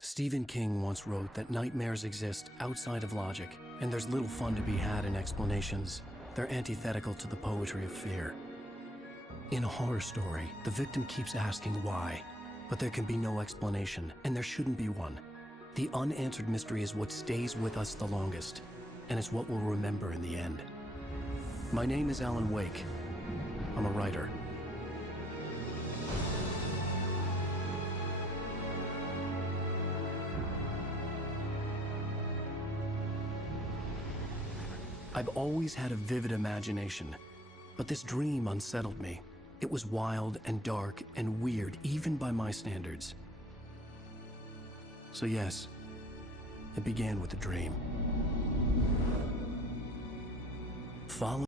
Stephen King once wrote that nightmares exist outside of logic, and there's little fun to be had in explanations. They're antithetical to the poetry of fear. In a horror story, the victim keeps asking why, but there can be no explanation, and there shouldn't be one. The unanswered mystery is what stays with us the longest, and it's what we'll remember in the end. My name is Alan Wake. I'm a writer. I've always had a vivid imagination, but this dream unsettled me. It was wild and dark and weird, even by my standards. So yes, it began with a dream. Following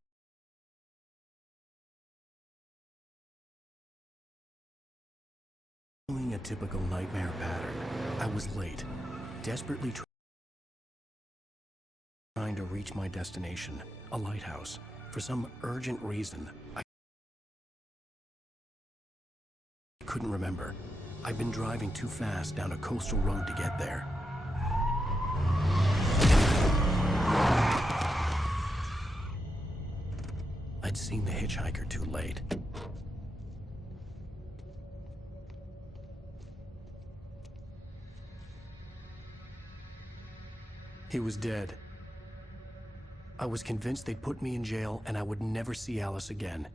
a typical nightmare pattern, I was late, desperately trying to reach my destination, a lighthouse. For some urgent reason, I couldn't remember. I'd been driving too fast down a coastal road to get there. I'd seen the hitchhiker too late. He was dead. I was convinced they'd put me in jail and I would never see Alice again.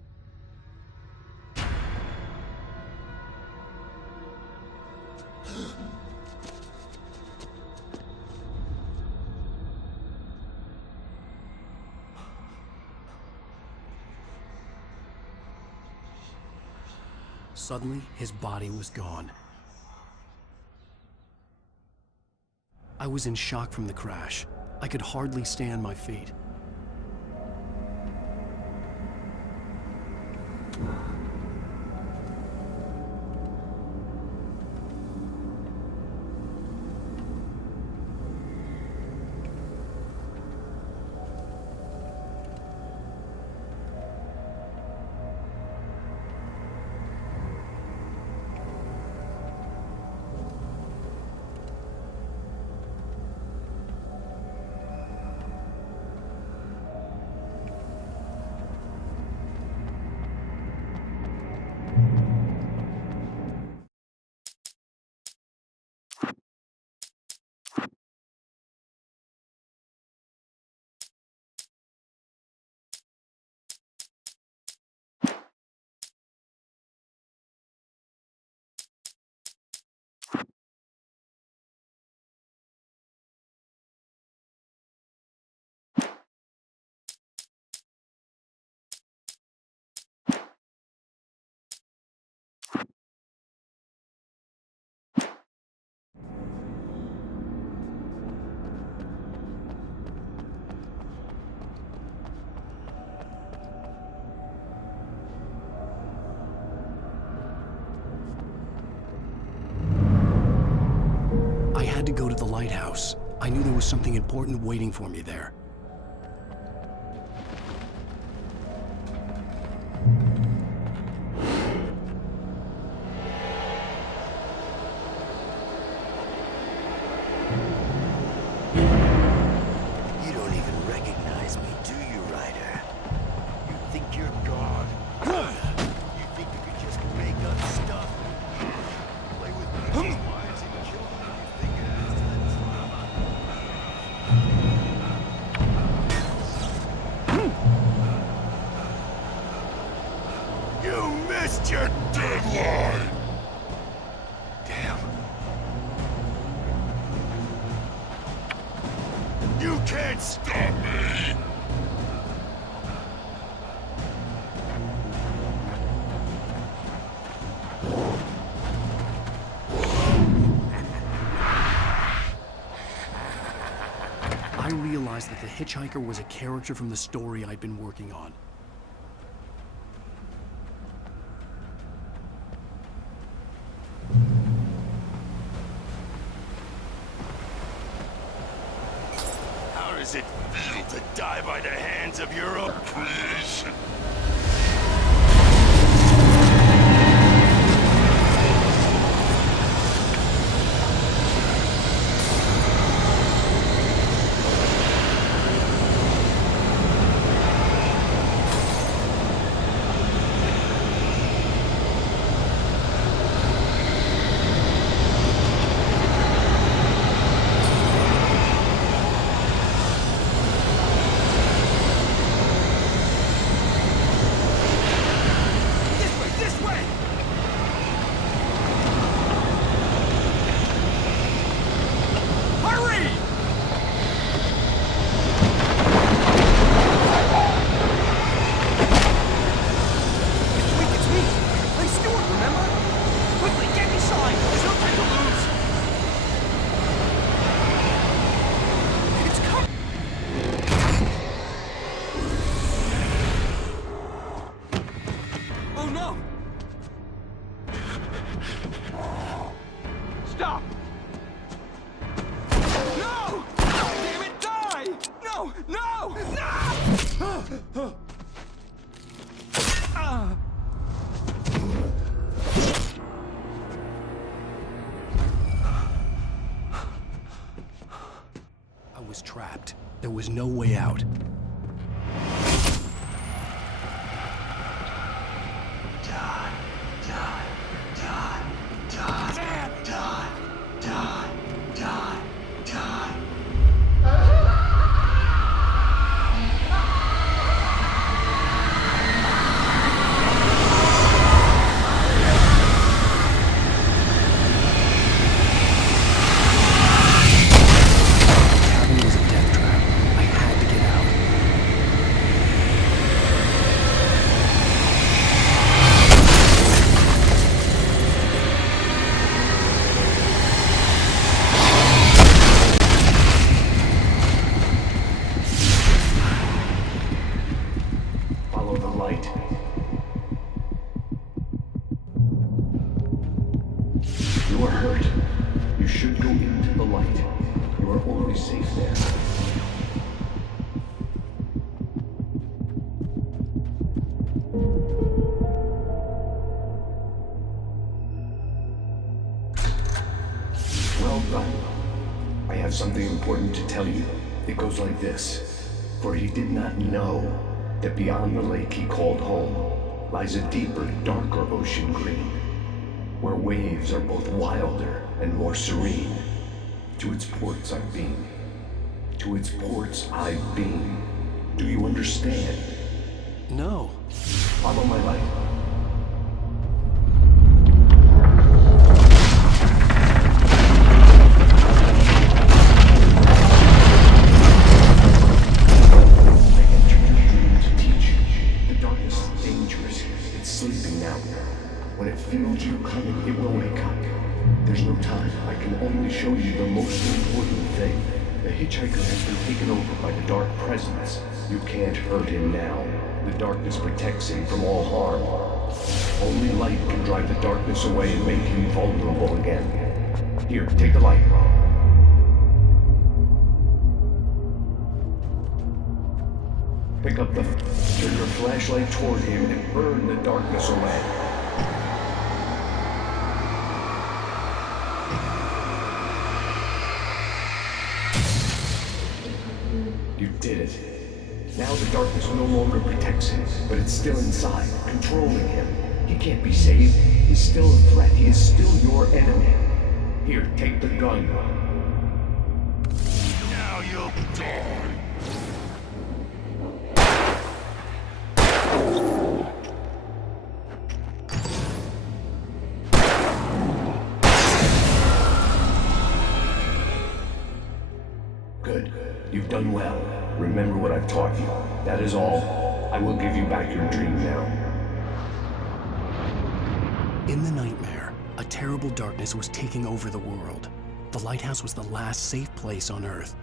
Suddenly, his body was gone. I was in shock from the crash. I could hardly stay on my feet. I had to go to the lighthouse. I knew there was something important waiting for me there. You don't even recognize me, do you, Ryder? You think you're God? You think you could just make up stuff? Play with people's minds and kill them? You think it is that? You missed your deadline! Damn. You can't stop me! realized that the hitchhiker was a character from the story I'd been working on. How does it feel to die by the hands of your own creation? Stop! No! Damn it, die! No! No! No! I was trapped. There was no way out. You are hurt. You should go into the light. You are always safe there. Well done. I have something important to tell you. It goes like this. For he did not know that beyond the lake he called home lies a deeper, darker ocean green, where waves are both wilder and more serene. To its ports I've been. To its ports I've been. Do you understand? No. Follow my light. When it feels you coming, it will wake up. There's no time. I can only show you the most important thing. The hitchhiker has been taken over by the dark presence. You can't hurt him now. The darkness protects him from all harm. Only light can drive the darkness away and make him vulnerable again. Here, take the light. Pick up the... Turn your flashlight toward him and burn the darkness away. You did it. Now the darkness no longer protects him, but it's still inside, controlling him. He can't be saved. He's still a threat. He is still your enemy. Here, take the gun. Now you'll die. Good. You've done well. Remember what I've taught you. That is all. I will give you back your dream now. In the nightmare, a terrible darkness was taking over the world. The lighthouse was the last safe place on Earth.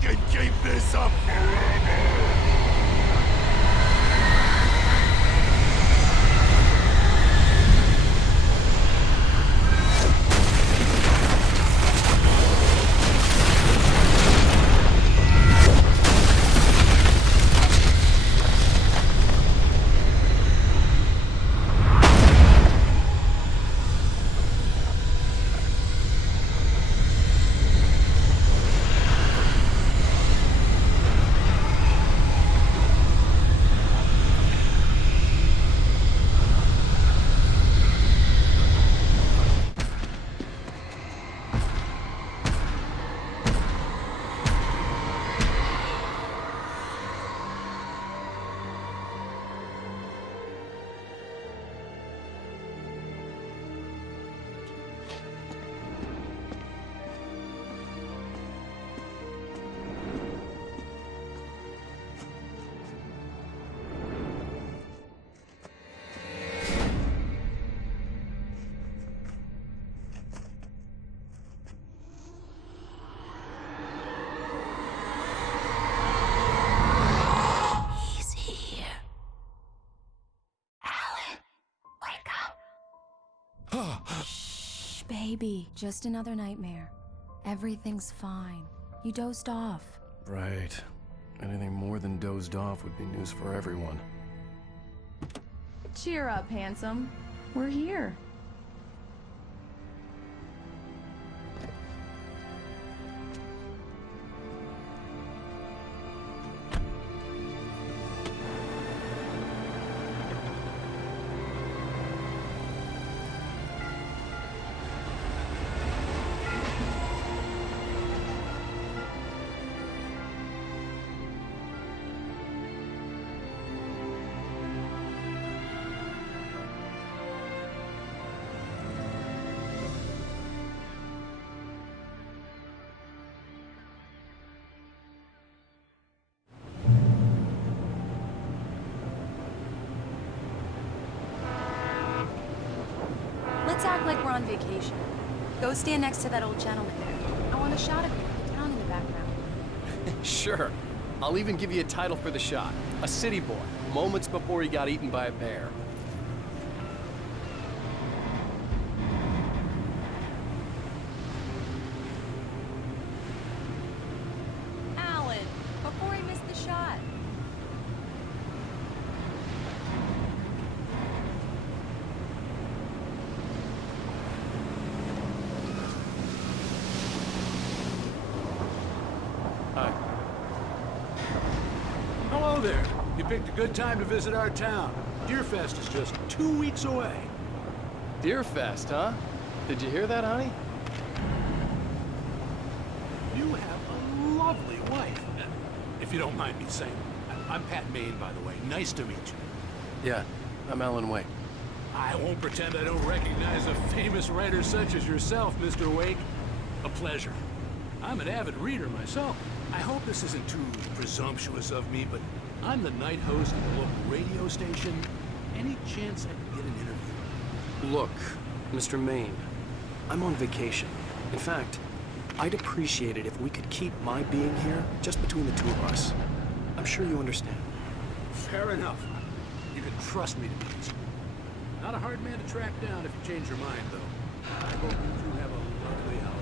can keep this up forever! Shh, baby. Just another nightmare. Everything's fine. You dozed off. Right. Anything more than dozed off would be news for everyone. Cheer up, handsome. We're here. Let's act like we're on vacation. Go stand next to that old gentleman there. I want a shot of you with the town in the background. Sure. I'll even give you a title for the shot. A city boy, moments before he got eaten by a bear. Alan, before he missed the shot. Hi. Hello there. You picked a good time to visit our town. Deerfest is just 2 weeks away. Deerfest, huh? Did you hear that, honey? You have a lovely wife. If you don't mind me saying. I'm Pat Maine, by the way. Nice to meet you. Yeah, I'm Alan Wake. I won't pretend I don't recognize a famous writer such as yourself, Mr. Wake. A pleasure. I'm an avid reader myself. I hope this isn't too presumptuous of me, but I'm the night host of the local radio station. Any chance I can get an interview? Look, Mr. Maine, I'm on vacation. In fact, I'd appreciate it if we could keep my being here just between the two of us. I'm sure you understand. Fair enough. You can trust me to be this. Not a hard man to track down if you change your mind, though. I hope you two have a lovely holiday.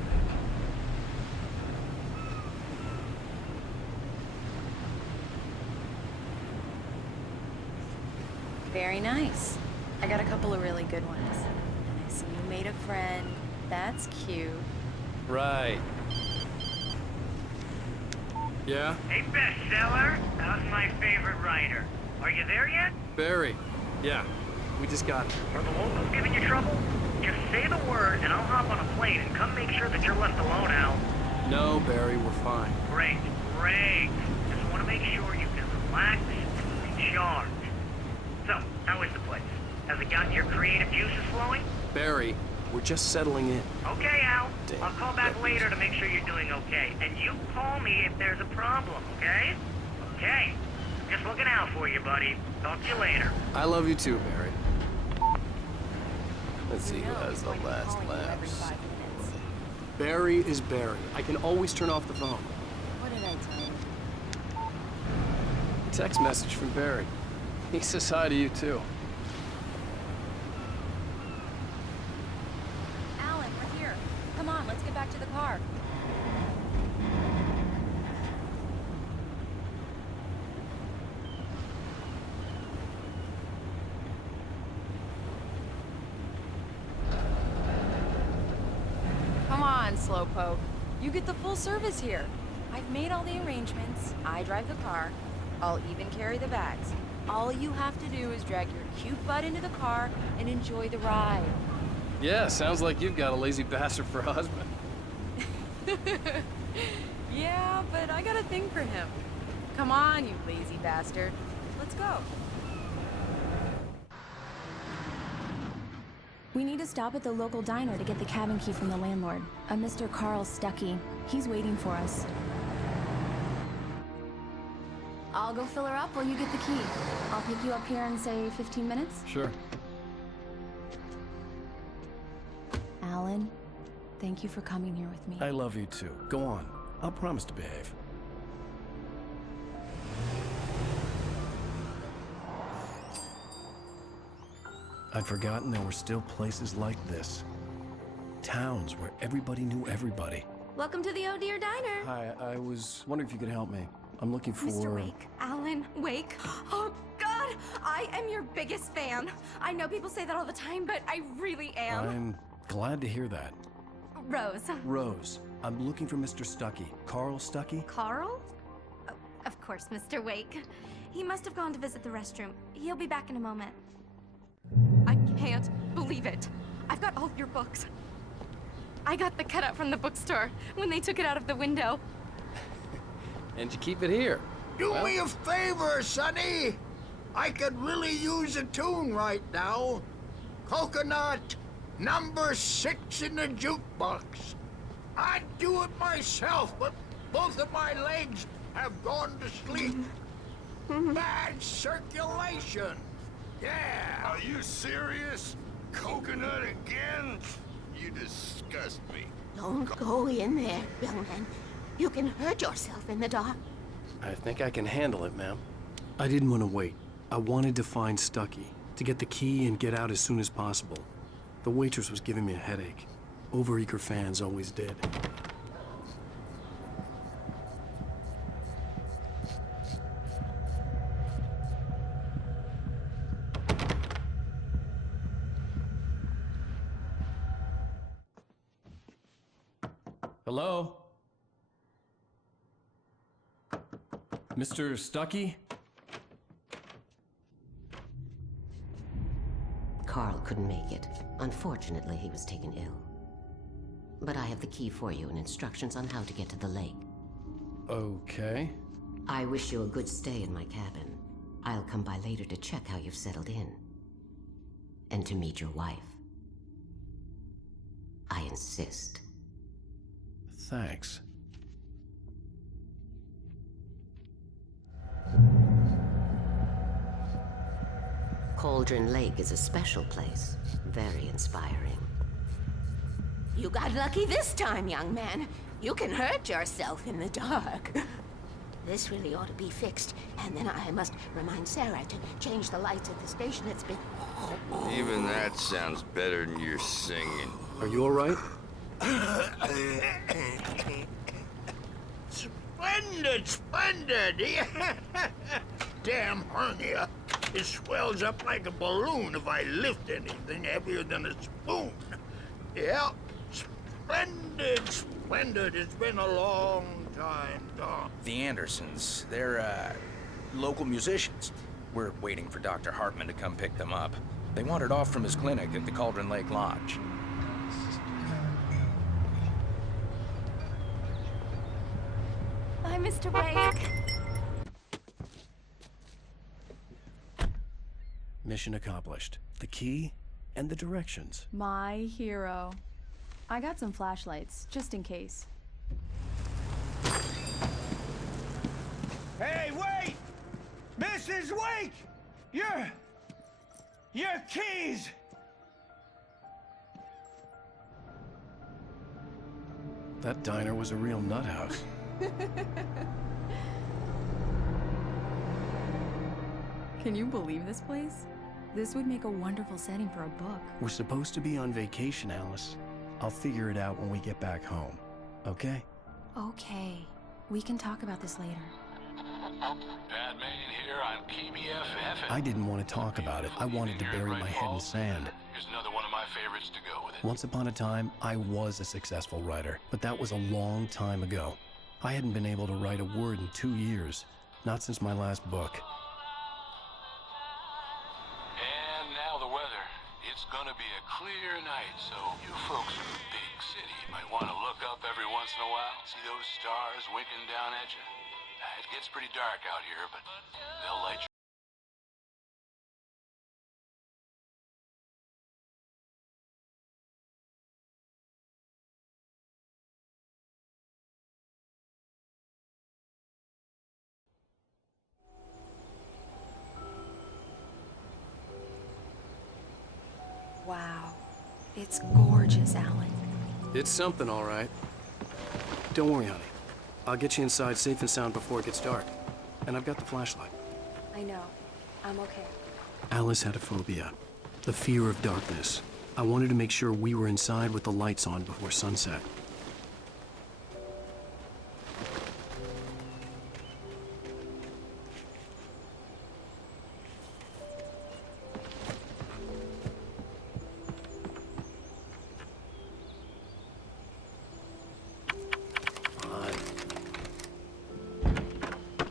Very nice. I got a couple of really good ones. And I see you made a friend. That's cute. Right. Yeah? Hey, bestseller, how's my favorite writer? Are you there yet? Barry. Yeah. We just got it. Are the locals giving you trouble? Just say the word and I'll hop on a plane and come make sure that you're left alone, Al. No, Barry, we're fine. Great, great. Just want to make sure you can relax and recharge. So, how is the place? Has it gotten your creative juices flowing? Barry, we're just settling in. Okay, Al. Damn, I'll call back that later to make sure you're doing okay. And you call me if there's a problem, okay? Okay. Just looking out for you, buddy. Talk to you later. I love you too, Barry. Let's see who has the last laugh. Barry is Barry. I can always turn off the phone. What did I tell you? text message from Barry. He says hi to you, too. Alan, we're here. Come on, let's get back to the car. Come on, Slowpoke. You get the full service here. I've made all the arrangements. I drive the car. I'll even carry the bags. All you have to do is drag your cute butt into the car and enjoy the ride. Yeah, sounds like you've got a lazy bastard for a husband. Yeah, but I got a thing for him. Come on, you lazy bastard. Let's go. We need to stop at the local diner to get the cabin key from the landlord, a Mr. Carl Stuckey. He's waiting for us. I'll go fill her up while you get the key. I'll pick you up here in, say, 15 minutes? Sure. Alan, thank you for coming here with me. I love you too. Go on. I'll promise to behave. I'd forgotten there were still places like this. Towns where everybody knew everybody. Welcome to the Oh Dear Diner. Hi, I was wondering if you could help me. I'm looking for... Mr. Wake. Alan Wake. Oh, God! I am your biggest fan. I know people say that all the time, but I really am. I'm glad to hear that. Rose. Rose, I'm looking for Mr. Stuckey. Carl Stuckey? Carl? Oh, of course, Mr. Wake. He must have gone to visit the restroom. He'll be back in a moment. I can't believe it. I've got all of your books. I got the cutout from the bookstore when they took it out of the window. And you keep it here. Do me a favor, Sonny. I could really use a tune right now. Coconut, number 6 in the jukebox. I'd do it myself, but both of my legs have gone to sleep. Bad circulation. Yeah. Are you serious? Coconut again? You disgust me. Don't go in there, young man. You can hurt yourself in the dark. I think I can handle it, ma'am. I didn't want to wait. I wanted to find Stuckey, to get the key and get out as soon as possible. The waitress was giving me a headache. Overeager fans always did. Hello? Mr. Stuckey? Carl couldn't make it. Unfortunately, he was taken ill. But I have the key for you and instructions on how to get to the lake. Okay. I wish you a good stay in my cabin. I'll come by later to check how you've settled in. And to meet your wife. I insist. Thanks. Cauldron Lake is a special place. Very inspiring. You got lucky this time, young man. You can hurt yourself in the dark. This really ought to be fixed, and then I must remind Sarah to change the lights at the station. It's been... Even that sounds better than your singing. Are you all right? Splendid, splendid! Damn hernia. It swells up like a balloon if I lift anything heavier than a spoon. Yeah, splendid, splendid. It's been a long time gone. The Andersons, they're, local musicians. We're waiting for Dr. Hartman to come pick them up. They wandered off from his clinic at the Cauldron Lake Lodge. Bye, Mr. Wake. Mission accomplished. The key and the directions. My hero. I got some flashlights, just in case. Hey, wait! Mrs. Wake! Your keys! That diner was a real nut house. Can you believe this place? This would make a wonderful setting for a book. We're supposed to be on vacation, Alice. I'll figure it out when we get back home, okay? Okay. We can talk about this later. Pat Main here on KBFF. I didn't want to talk about it. I wanted to bury my head in sand. Here's another one of my favorites to go with it. Once upon a time, I was a successful writer, but that was a long time ago. I hadn't been able to write a word in 2 years, not since my last book. And now the weather. It's gonna be a clear night, so you folks in the big city might want to look up every once in a while. See those stars winking down at you? It gets pretty dark out here, but they'll light you. Wow. It's gorgeous, Alan. It's something, all right. Don't worry, honey. I'll get you inside safe and sound before it gets dark. And I've got the flashlight. I know. I'm okay. Alice had a phobia, the fear of darkness. I wanted to make sure we were inside with the lights on before sunset.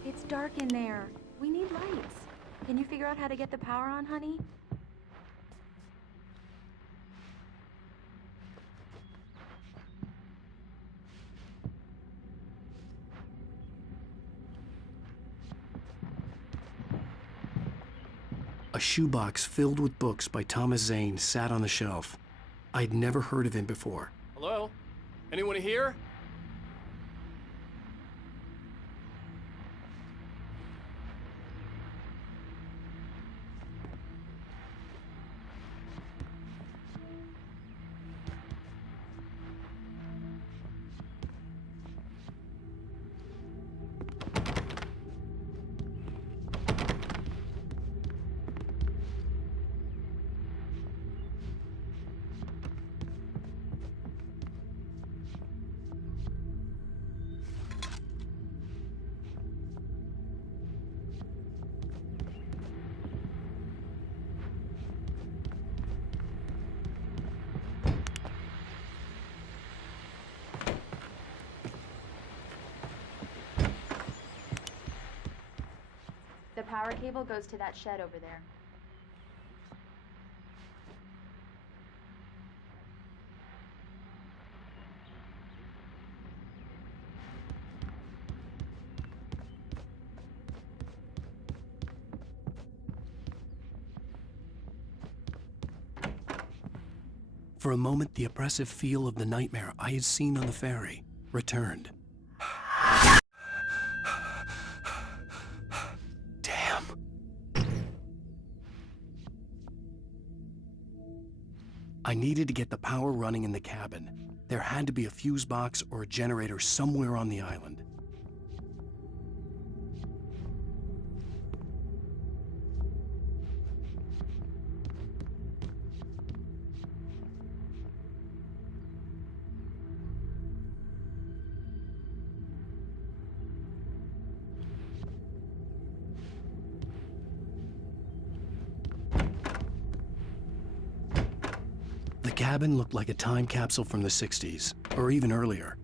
It's dark in there. We need lights. Can you figure out how to get the power on, honey? A shoebox filled with books by Thomas Zane sat on the shelf. I'd never heard of him before. Hello? Anyone here? The power cable goes to that shed over there. For a moment, the oppressive feel of the nightmare I had seen on the ferry returned. Damn. I needed to get the power running in the cabin. There had to be a fuse box or a generator somewhere on the island. The cabin looked like a time capsule from the 60s, or even earlier.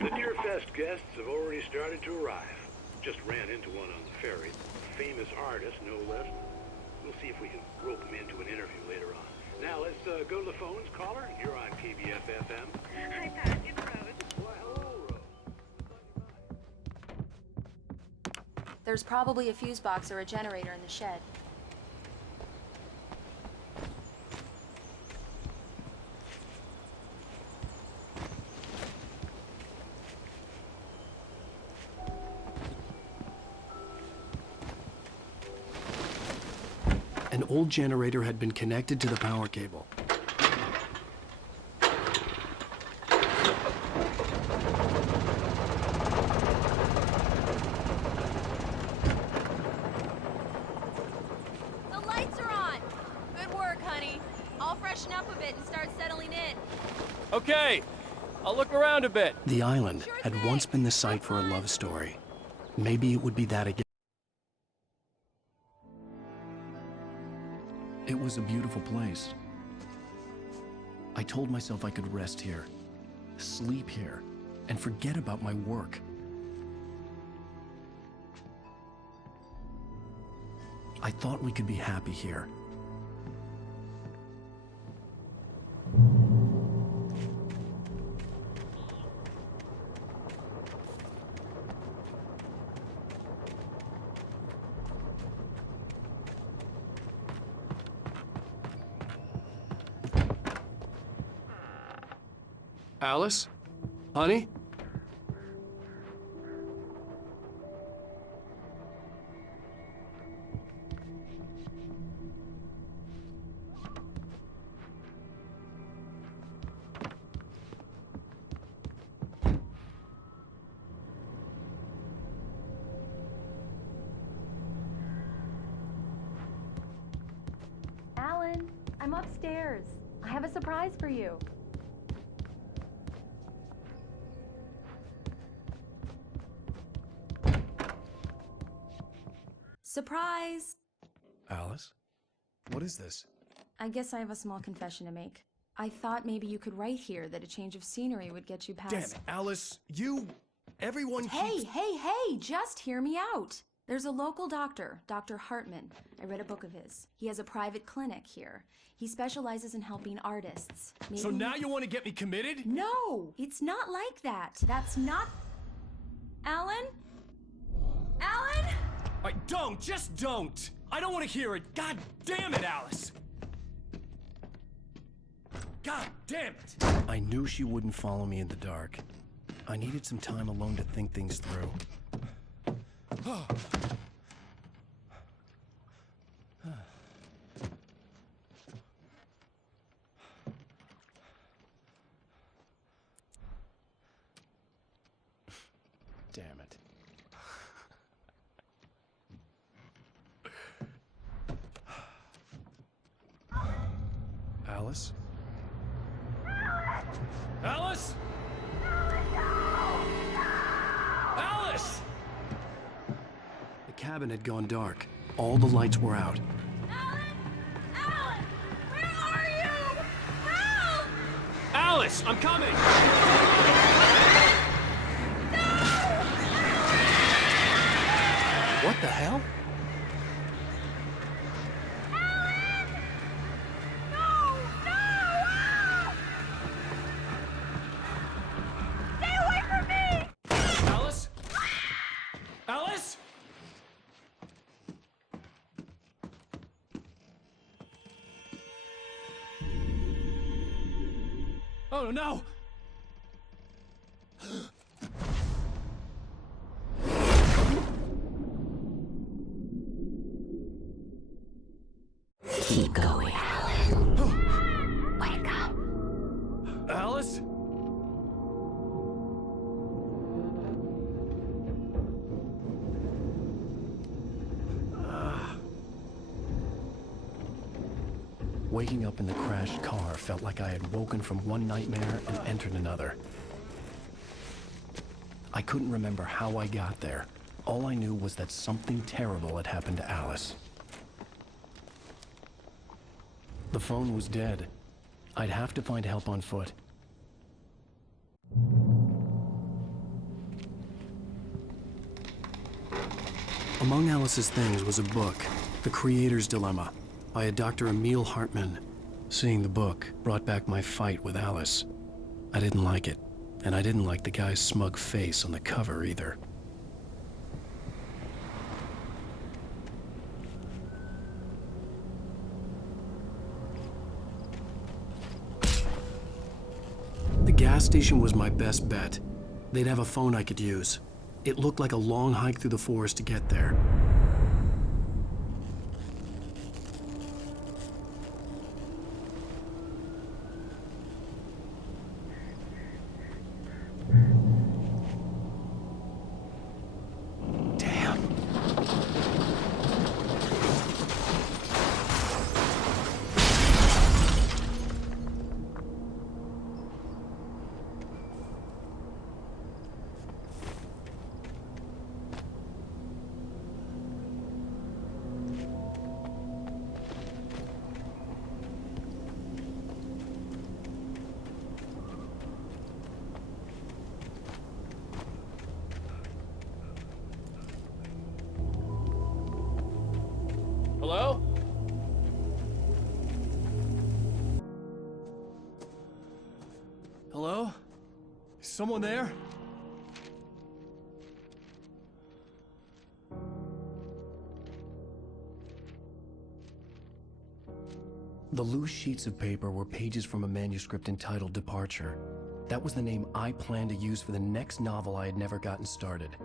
The Deerfest guests have already started to arrive. Just ran into one on the ferry. Famous artist, no less. We'll see if we can rope him into an interview later on. Now let's go to the phones. Caller, you're on KBF-FM. Hi, Pat. It's Rose. Why, hello, Rose. There's probably a fuse box or a generator in the shed. An old generator had been connected to the power cable. The lights are on! Good work, honey. I'll freshen up a bit and start settling in. Okay, I'll look around a bit. The island had once been the site for a love story. Maybe it would be that again. It was a beautiful place. I told myself I could rest here, sleep here, and forget about my work. I thought we could be happy here. Alice? Honey? Alan, I'm upstairs. I have a surprise for you. Surprise! Alice? What is this? I guess I have a small confession to make. I thought maybe you could write here that a change of scenery would get you past— Damn it, Alice, everyone Hey, just hear me out. There's a local doctor, Dr. Hartman. I read a book of his. He has a private clinic here. He specializes in helping artists. Maybe— So now you want to get me committed? No, it's not like that. That's not— Alan? Alan? Just don't! I don't want to hear it! God damn it, Alice! God damn it! I knew she wouldn't follow me in the dark. I needed some time alone to think things through. Damn it. Alice? Alice? Alice! The cabin had gone dark. All the lights were out. Where are you? Help! Alice, I'm coming! What the hell? Alice? Alice? Oh no! Keep going, Alan. Wake up. Alice? Waking up in the crashed car felt like I had woken from one nightmare and entered another. I couldn't remember how I got there. All I knew was that something terrible had happened to Alice. The phone was dead. I'd have to find help on foot. Among Alice's things was a book, The Creator's Dilemma, by a Dr. Emil Hartman. Seeing the book brought back my fight with Alice. I didn't like it, and I didn't like the guy's smug face on the cover either. The gas station was my best bet. They'd have a phone I could use. It looked like a long hike through the forest to get there. Hello? Hello? Is someone there? The loose sheets of paper were pages from a manuscript entitled Departure. That was the name I planned to use for the next novel I had never gotten started.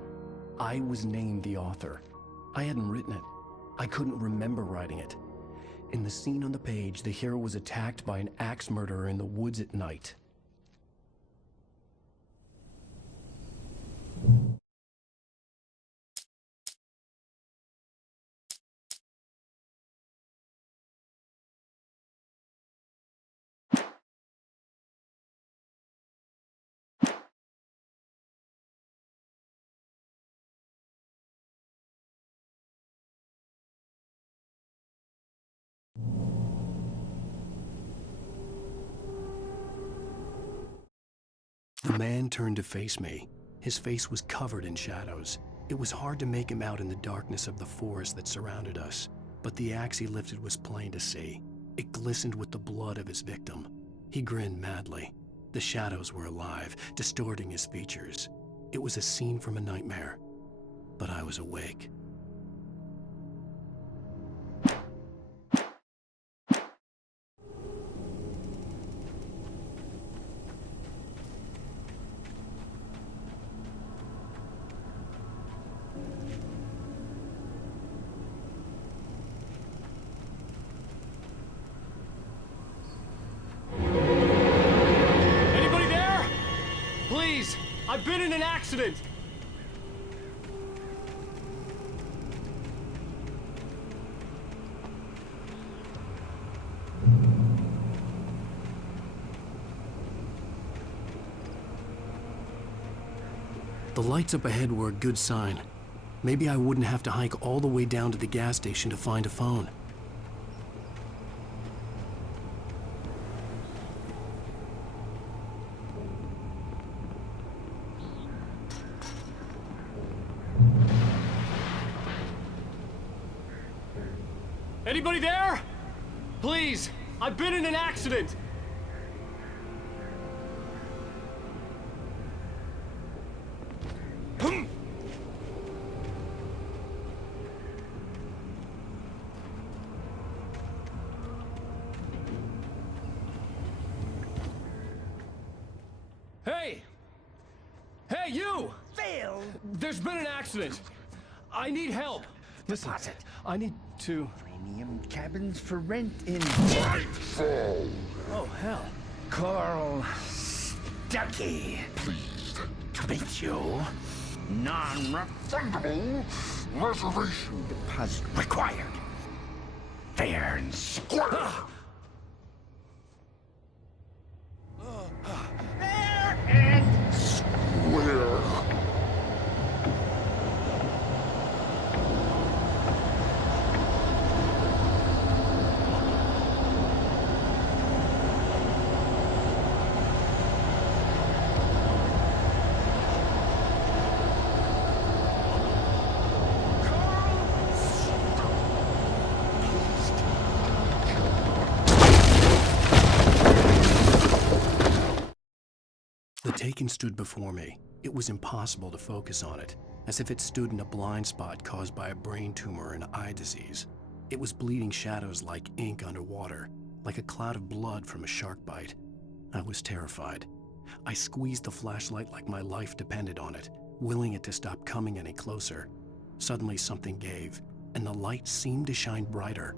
I was named the author. I hadn't written it. I couldn't remember writing it. In the scene on the page, the hero was attacked by an axe murderer in the woods at night. The man turned to face me. His face was covered in shadows. It was hard to make him out in the darkness of the forest that surrounded us, but the axe he lifted was plain to see. It glistened with the blood of his victim. He grinned madly. The shadows were alive, distorting his features. It was a scene from a nightmare, but I was awake. I've been in an accident! The lights up ahead were a good sign. Maybe I wouldn't have to hike all the way down to the gas station to find a phone. Anybody there? Please, I've been in an accident! Hey! Hey, you! Phil! There's been an accident! I need help! Listen, I need to... Premium cabins for rent in... Nightfall! Oh, hell. Carl Stuckey. Pleased to meet you. Non-refundable reservation deposit required. Fair and square. Fair and square. Carl Taken stood before me. It was impossible to focus on it, as if it stood in a blind spot caused by a brain tumor and eye disease. It was bleeding shadows like ink underwater, like a cloud of blood from a shark bite. I was terrified. I squeezed the flashlight like my life depended on it, willing it to stop coming any closer. Suddenly something gave, and the light seemed to shine brighter.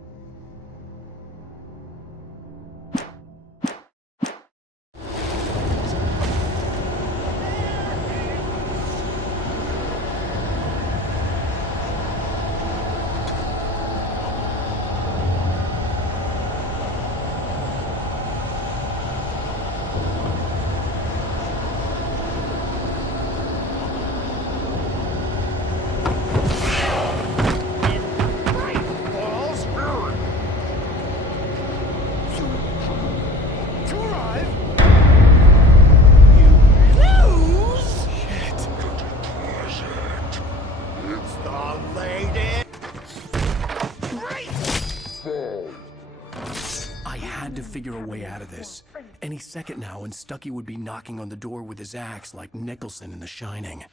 I had to figure a way out of this. Any second now, and Stucky would be knocking on the door with his axe like Nicholson in The Shining.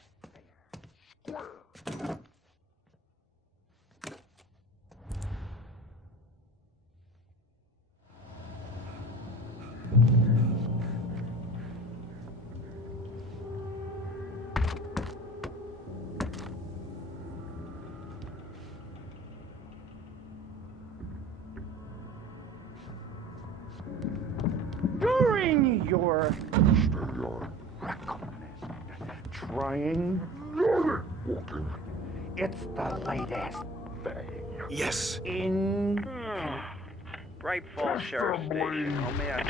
During your trying, it's the latest thing. Yes. In Bright Falls Sheriff Station. Oh man.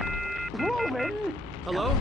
Roman. Hello?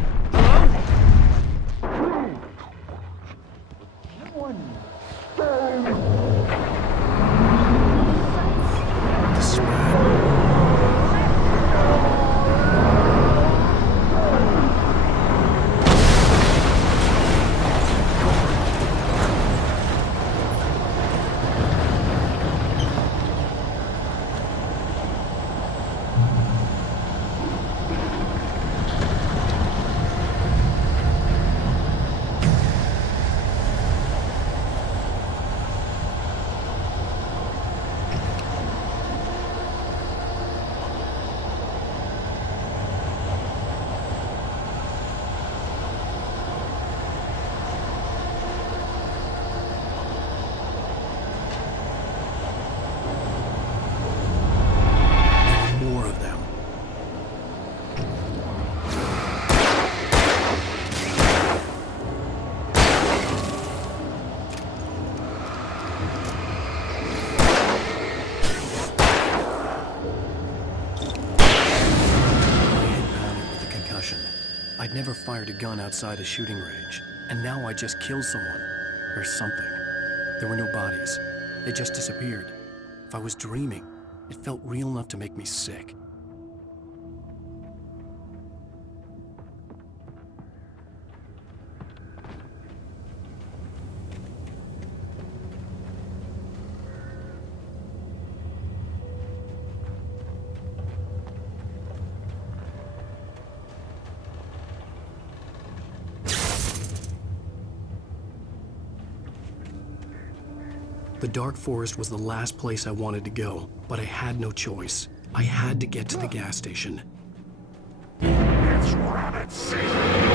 More of them. I'd never fired a gun outside a shooting range, and now I just killed someone. Or something. There were no bodies. They just disappeared. If I was dreaming, it felt real enough to make me sick. The dark forest was the last place I wanted to go, but I had no choice. I had to get to the gas station. It's rabbit season.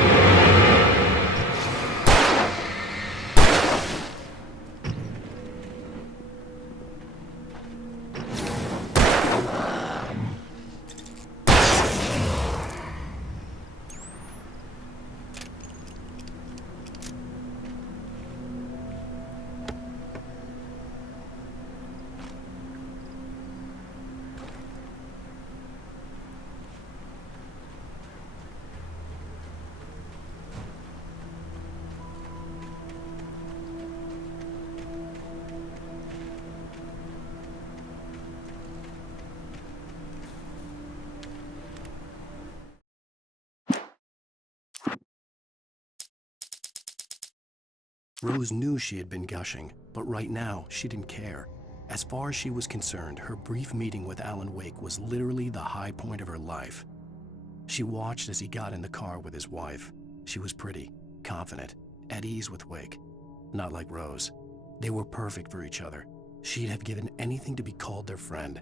Rose knew she had been gushing, but right now, she didn't care. As far as she was concerned, her brief meeting with Alan Wake was literally the high point of her life. She watched as he got in the car with his wife. She was pretty, confident, at ease with Wake. Not like Rose. They were perfect for each other. She'd have given anything to be called their friend.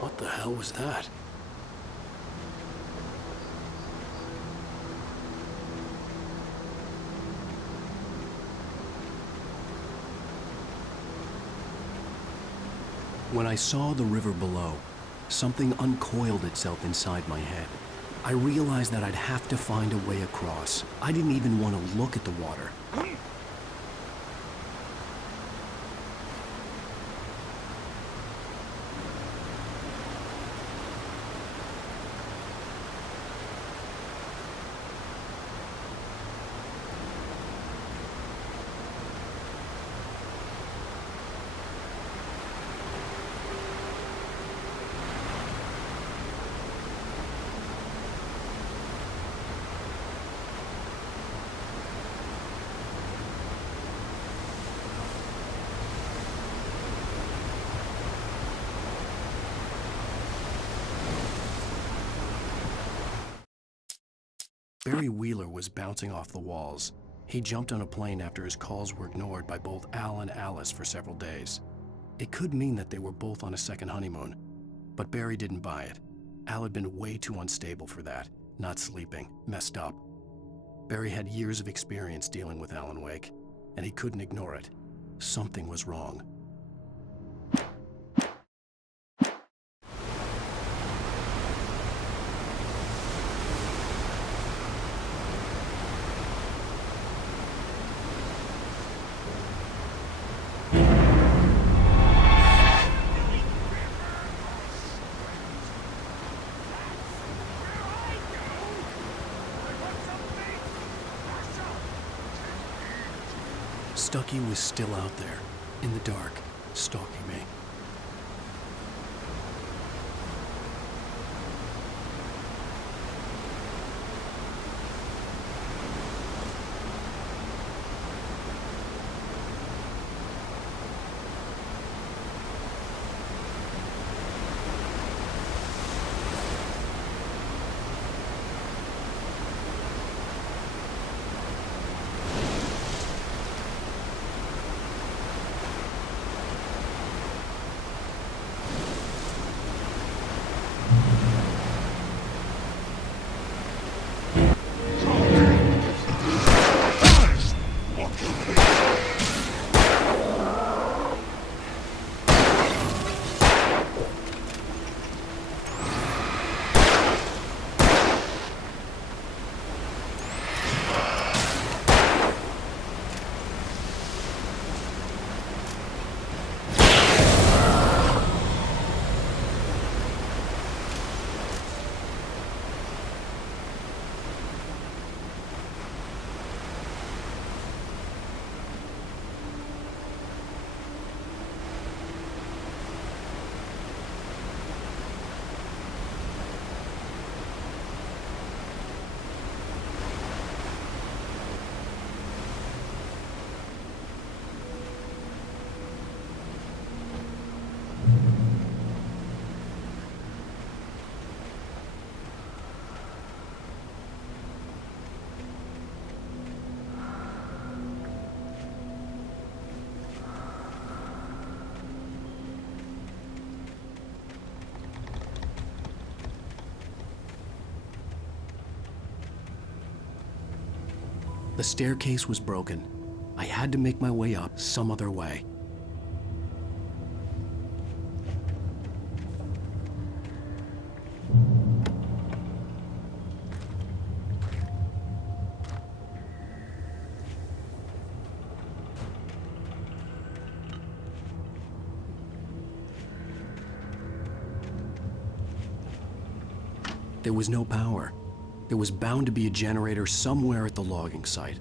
What the hell was that? When I saw the river below, something uncoiled itself inside my head. I realized that I'd have to find a way across. I didn't even want to look at the water. Barry Wheeler was bouncing off the walls. He jumped on a plane after his calls were ignored by both Al and Alice for several days. It could mean that they were both on a second honeymoon, but Barry didn't buy it. Al had been way too unstable for that, not sleeping, messed up. Barry had years of experience dealing with Alan Wake, and he couldn't ignore it. Something was wrong. Stucky was still out there, in the dark, stalking me. The staircase was broken. I had to make my way up some other way. There was no power. There was bound to be a generator somewhere at the logging site.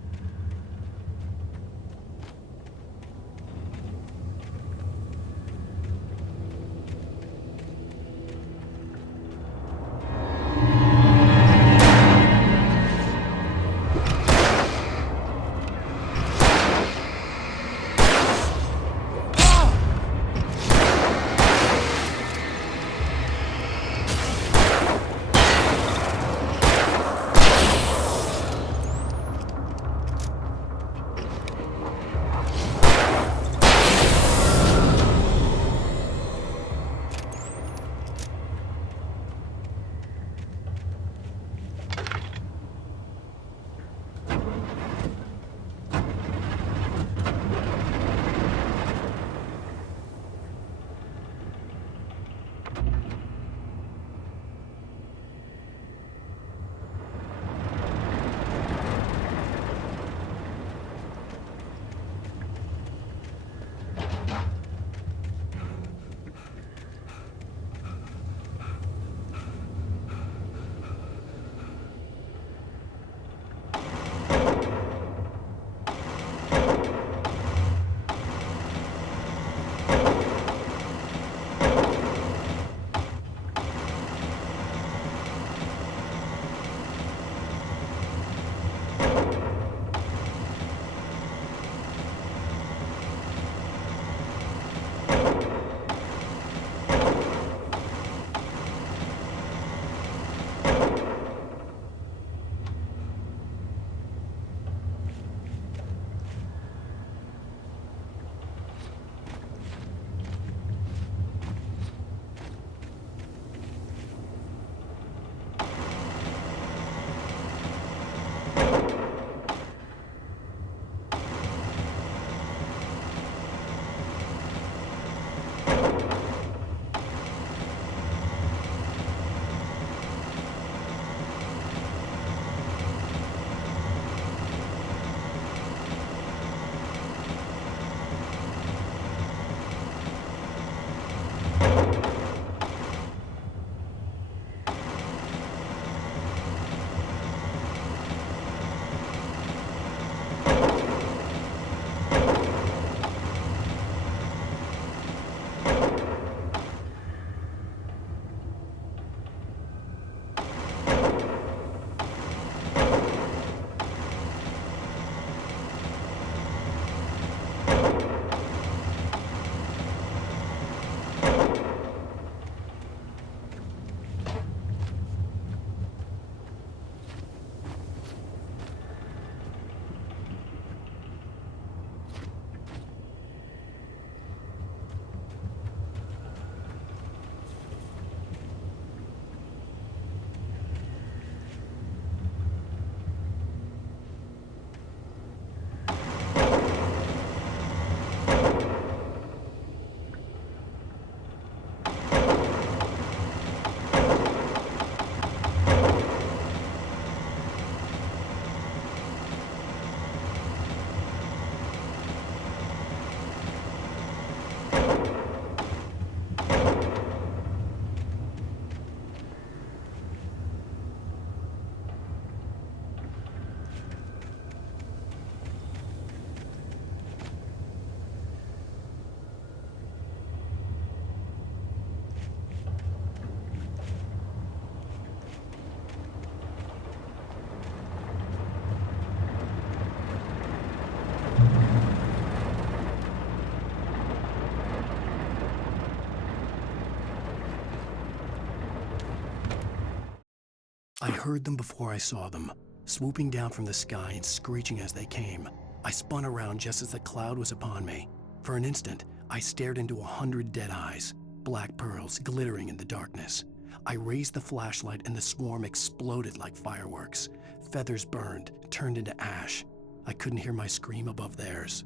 I heard them before I saw them, swooping down from the sky and screeching as they came. I spun around just as the cloud was upon me. For an instant, I stared into 100 dead eyes, black pearls glittering in the darkness. I raised the flashlight and the swarm exploded like fireworks. Feathers burned, turned into ash. I couldn't hear my scream above theirs.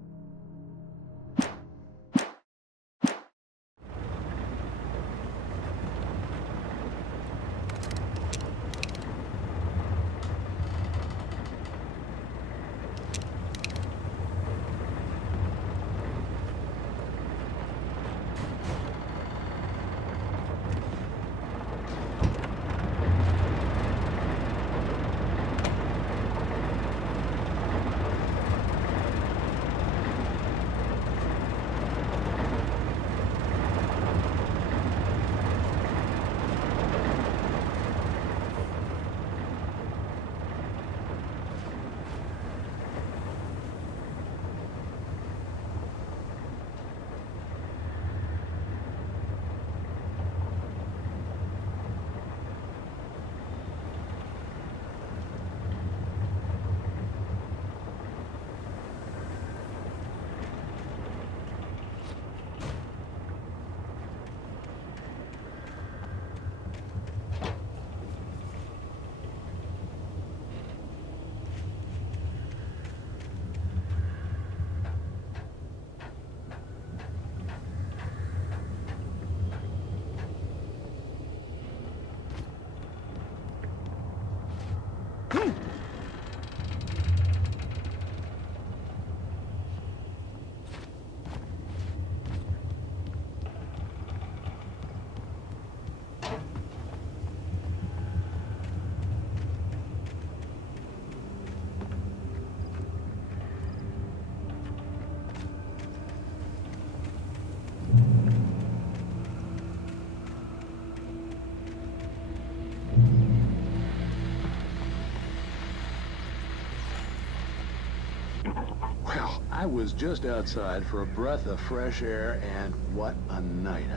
I was just outside for a breath of fresh air, and what a night.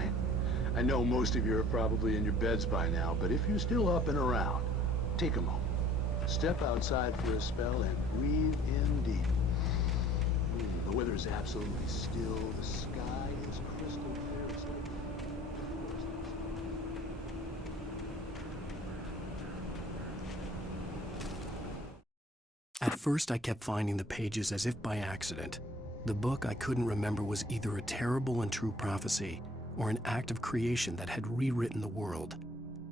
I know most of you are probably in your beds by now, but if you're still up and around, take a moment. Step outside for a spell and breathe in deep. The weather is absolutely still. The sky is crystal clear. It's like... At first, I kept finding the pages as if by accident. The book I couldn't remember was either a terrible and true prophecy or an act of creation that had rewritten the world.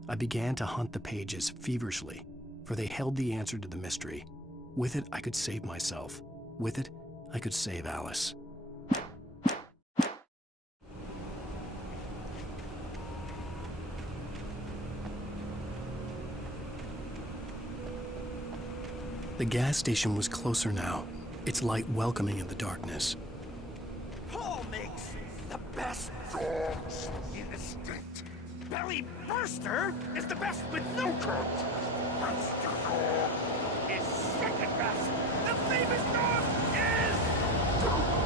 I began to hunt the pages feverishly, for they held the answer to the mystery. With it, I could save myself. With it, I could save Alice. The gas station was closer now, its light welcoming in the darkness. Paul makes the best dogs in the state. Belly Burster is the best with no coat. Monster Dog is second best. The famous dog is...